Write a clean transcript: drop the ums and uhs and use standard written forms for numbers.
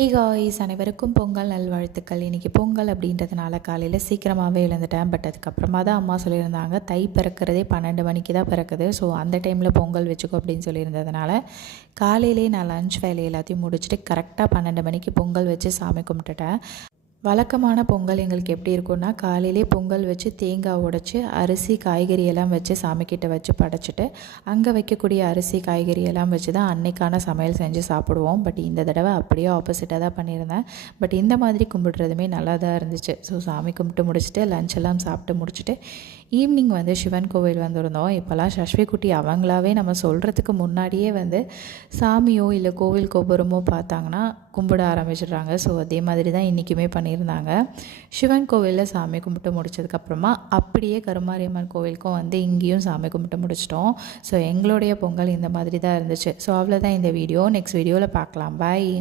Hey guys, அனைவருக்கும் பொங்கல் நல்வாழ்த்துக்கள். இன்றைக்கி பொங்கல் அப்படின்றதுனால காலையில் சீக்கிரமாகவே எழுந்துட்டேன். பட் அதுக்கப்புறமா தான் அம்மா சொல்லியிருந்தாங்க, தை பிறக்கிறதே 12 மணிக்கு தான் பிறக்குது. ஸோ அந்த டைமில் பொங்கல் வச்சுக்கோ அப்படின்னு சொல்லியிருந்ததுனால காலையிலே நான் லஞ்ச் வேலை எல்லாத்தையும் முடிச்சுட்டு கரெக்டாக 12 மணிக்கு பொங்கல் வச்சு சாமி கும்பிட்டுட்டேன். வழக்கமான பொங்கல் எங்களுக்கு எப்படி இருக்குன்னா, காலையிலே பொங்கல் வச்சு தேங்காய் உடைச்சி அரிசி காய்கறி எல்லாம் வச்சு சாமிக்கிட்ட வச்சு படைச்சிட்டு அங்கே வைக்கக்கூடிய அரிசி காய்கறி எல்லாம் வச்சு தான் அன்னைக்கான சமையல் செஞ்சு சாப்பிடுவோம். பட் இந்த தடவை அப்படியே ஆப்போசிட்டாக தான் பண்ணியிருந்தேன். பட் இந்த மாதிரி கும்பிடுறதுமே நல்லா தான் இருந்துச்சு. ஸோ சாமி கும்பிட்டு முடிச்சுட்டு லஞ்ச் எல்லாம் சாப்பிட்டு முடிச்சுட்டு ஈவினிங் சிவன் கோவில் வந்திருந்தோம். இப்போல்லாம் சஷ்வி குட்டி அவங்களாவே நம்ம சொல்கிறதுக்கு முன்னாடியே சாமியோ இல்லை கோவில் கோபுரமோ பார்த்தாங்கன்னா கும்பிட ஆரம்பிச்சிடுறாங்க. ஸோ அதே மாதிரி தான் இன்றைக்குமே பண்ணியிருந்தாங்க. சிவன் கோவிலில் சாமி கும்பிட்டு முடிச்சதுக்கப்புறமா அப்படியே கருமாரியம்மன் கோவிலுக்கும் இங்கேயும் சாமி கும்பிட்டு முடிச்சிட்டோம். ஸோ எங்களுடைய பொங்கல் இந்த மாதிரி தான் இருந்துச்சு. ஸோ அவ்வளோதான் இந்த வீடியோ. நெக்ஸ்ட் வீடியோவில் பார்க்கலாம். பாய்.